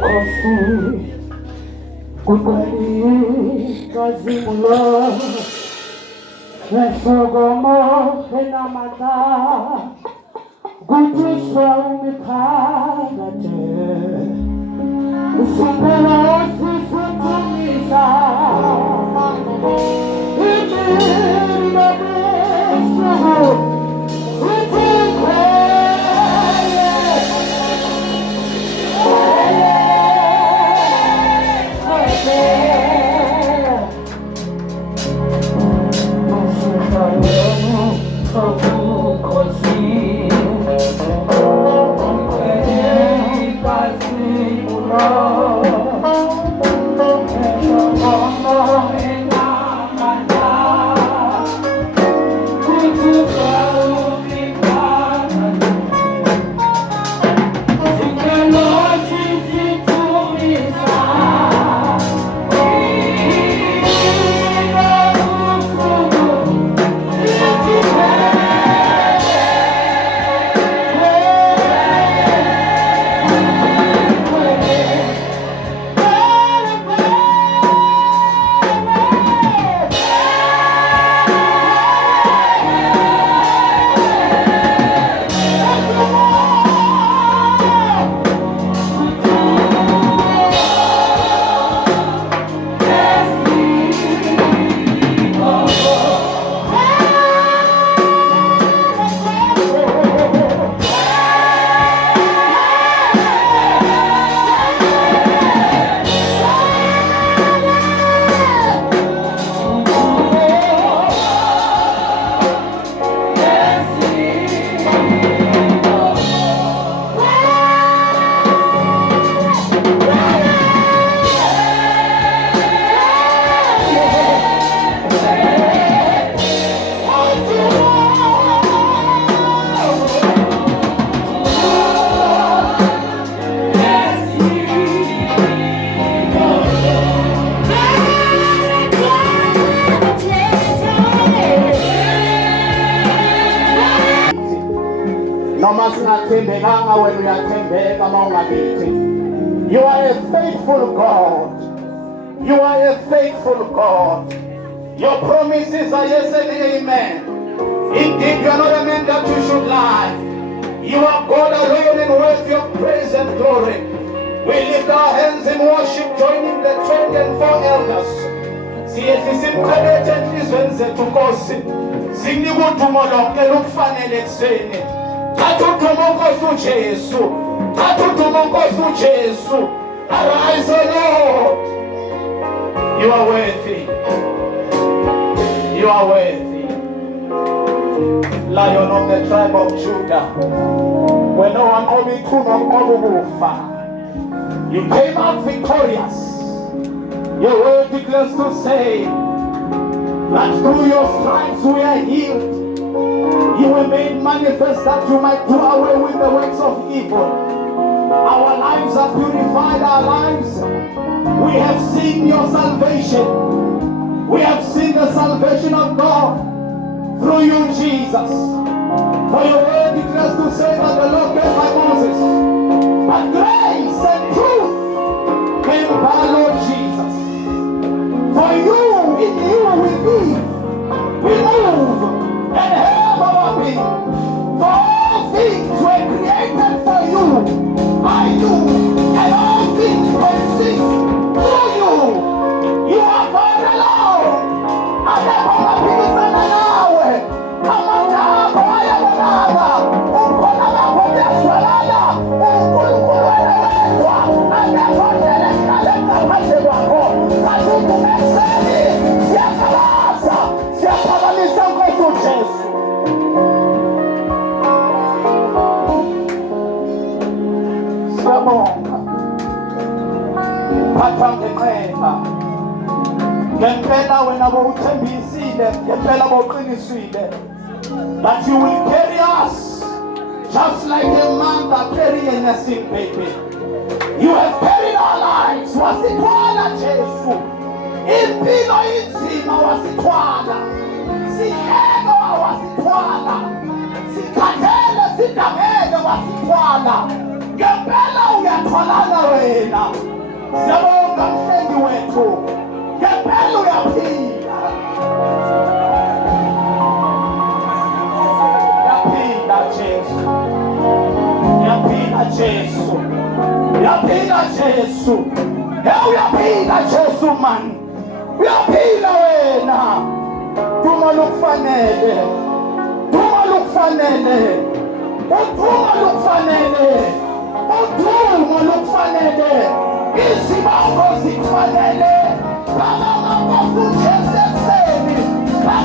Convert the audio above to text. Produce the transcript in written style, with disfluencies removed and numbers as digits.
Kofi, Kukali, Kazimula, Neshogomo, Henamata, Gutuswa, Mikagate, Supera, Susutumisa, You are a faithful God. You are a faithful God. Your promises are yes and amen. Indeed, you are not a man that you should lie. You are God alone and worthy of praise and glory. We lift our hands in worship, joining the 24 elders. Siyethi simqhelete enhlizweni zethu Nkosi. Sinika udumo lonke lukufanele ekuseni. Thatha udumo Nkosi uJesu. Thatha udumo Nkosi uJesu. Arise, O Lord. You are worthy. You are worthy. Lion of the tribe of Judah. When no one coming to you came out victorious. Your word declares to say that through your stripes we are healed. You were made manifest that you might do away with the works of evil. Our lives are purified, our lives. We have seen your salvation. We have seen the salvation of God through you, Jesus. For your word declares to say that the Lord gave by Moses, but grace and truth came by Lord Jesus. For you, in you we live, we move, and have our being. For all things were created for you, by you, and all things consist through you. You are God alone. And the Holy Spirit nawe. Amanda yako hayaonana. Ukona wako biashara. Ukulu wewe. Anakondelea kalenda pande wako. Katuku meseni. Siakalasa. Siakalisa Nkosi uJesu. Siyabonga. Phatha ngenqeba. Ngempela wena bowuthembisile, ngempela bowuqinisile. That you will carry us just like a mother carrying a nursing baby. You have carried our lives. Wasithwala Jesu. Impilo inzima wasithwala. Siyeke wasithwala. Sikhathele sidangele wasithwala. Ngempela uyatholana wena. Siyabonga mhlengi wethu. Ngempela uyaphila. Uyaphila Jesu. Uyaphila Jesu. Uyaphila Jesu. Uyaphila Jesu man. Uyaphila wena. Duma lokufanele. Duma lokufanele. Uduma lokufanele. Uduma lokufanele. Izibongo zikufanele. Baba makofu Jesu.